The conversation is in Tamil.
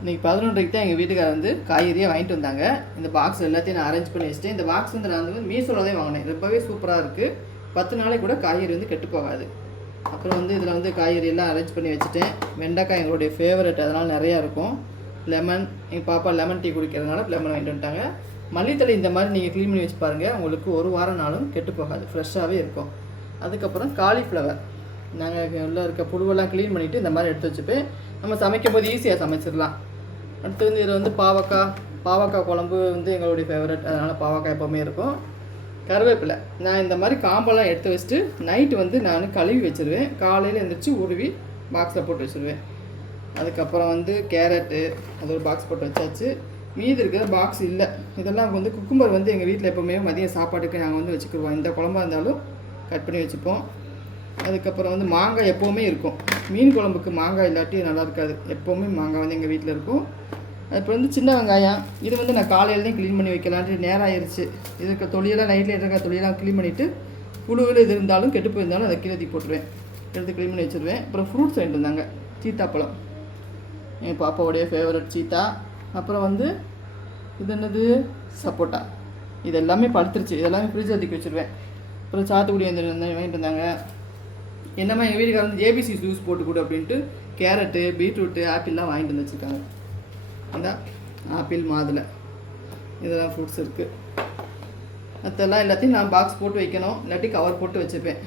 இன்றைக்கி 11:30 தான் எங்கள் வீட்டுக்காரர் வந்து காய்கறியாக வாங்கிட்டு வந்தாங்க. இந்த பாக்ஸ் எல்லாத்தையும் நான் அரேஞ்ச் பண்ணி வச்சுட்டேன். இந்த பாக்ஸ் வந்து நான் வந்து மீஷோவில் தான் வாங்கினேன். ரொம்பவே சூப்பராக இருக்குது. 10 நாளைக்கு கூட காய்கறி வந்து கெட்டு போகாது. அப்புறம் வந்து இதில் வந்து காய்கறி எல்லாம் அரேஞ்ச் பண்ணி வச்சுட்டேன். வெண்டைக்காய் எங்களுடைய ஃபேவரட், அதனால் நிறையா இருக்கும். லெமன், எங்கள் பாப்பா லெமன் டீ குடிக்கிறதுனால லெமன் வாங்கிட்டு வந்துட்டாங்க. மல்லித்தலை இந்த மாதிரி நீங்கள் க்ளீன் பண்ணி வச்சு பாருங்கள், உங்களுக்கு ஒரு வாரம் நாளும் கெட்டு போகாது, ஃப்ரெஷ்ஷாகவே இருக்கும். அதுக்கப்புறம் காலிஃப்ளவர், நாங்கள் உள்ள இருக்க புழுவெல்லாம் க்ளீன் பண்ணிவிட்டு இந்த மாதிரி எடுத்து வச்சுப்பேன். நம்ம சமைக்கும் போது ஈஸியாக சமைச்சிடலாம். அடுத்து வந்து இதில் வந்து பாவக்காய் குழம்பு வந்து எங்களுடைய ஃபேவரட், அதனால் பாவக்காய் எப்போவுமே இருக்கும். கருவேப்பிலை, நான் இந்த மாதிரி காம்பெல்லாம் எடுத்து வச்சுட்டு நைட்டு வந்து நான் கழுவி வச்சுருவேன். காலையில் எழுந்திரிச்சு உருவி பாக்ஸில் போட்டு வச்சுருவேன். அதுக்கப்புறம் வந்து கேரட்டு, அது ஒரு பாக்ஸ் போட்டு வச்சாச்சு. மீதி இருக்கிற பாக்ஸ் இல்லை. இதெல்லாம் வந்து குக்கும்பர் வந்து எங்கள் வீட்டில் எப்போவுமே மதியம் சாப்பாட்டுக்கு நாங்கள் வந்து வச்சுக்குவோம். இந்த குழம்பா இருந்தாலும் கட் பண்ணி வச்சுப்போம். அதுக்கப்புறம் வந்து மாங்காய் எப்போவுமே இருக்கும். மீன் குழம்புக்கு மாங்காய் இல்லாட்டி நல்லா இருக்காது. எப்போவுமே மாங்காய் வந்து எங்கள் வீட்டில் இருக்கும். அப்புறம் வந்து சின்ன வெங்காயம், இது வந்து நான் காலையில்தான் க்ளீன் பண்ணி வைக்கலான்ட்டு நேரம் ஆயிடுச்சு. இதுக்கு தொழியெல்லாம் நைட்டில் இருக்க தொழியெல்லாம் க்ளீன் பண்ணிவிட்டு புழுவில் இது இருந்தாலும் கெட்டு போயிருந்தாலும் அதை கீழே போட்டுருவேன். எடுத்து க்ளீன் பண்ணி வச்சுருவேன். அப்புறம் ஃப்ரூட்ஸ் வாங்கிட்டு வந்தாங்க. சீத்தாப்பழம், என் பாப்பாவுடைய ஃபேவரட் சீத்தா. அப்புறம் வந்து இது என்னது, சப்போட்டா. இது எல்லாமே பழுத்துருச்சு. இதெல்லாமே ஃப்ரிட்ஜில் தூக்கி வச்சுருவேன். அப்புறம் சாத்துக்குடி வந்து வாங்கிட்டு வந்தாங்க. என்னம்மா எங்கள் வீட்டுக்காரர் வந்து ஏபிசி ஜூஸ் போட்டு கொடு அப்படின்ட்டு கேரட்டு, பீட்ரூட்டு, ஆப்பிள்லாம் வாங்கிட்டு வந்து வச்சுருக்காங்க. இந்த ஆப்பிள், மாதுளை, இதெல்லாம் ஃப்ரூட்ஸ் இருக்குது. மற்றெல்லாம் எல்லாத்தையும் நான் பாக்ஸ் போட்டு வைக்கணும், இல்லாட்டி கவர் போட்டு வச்சுப்பேன்.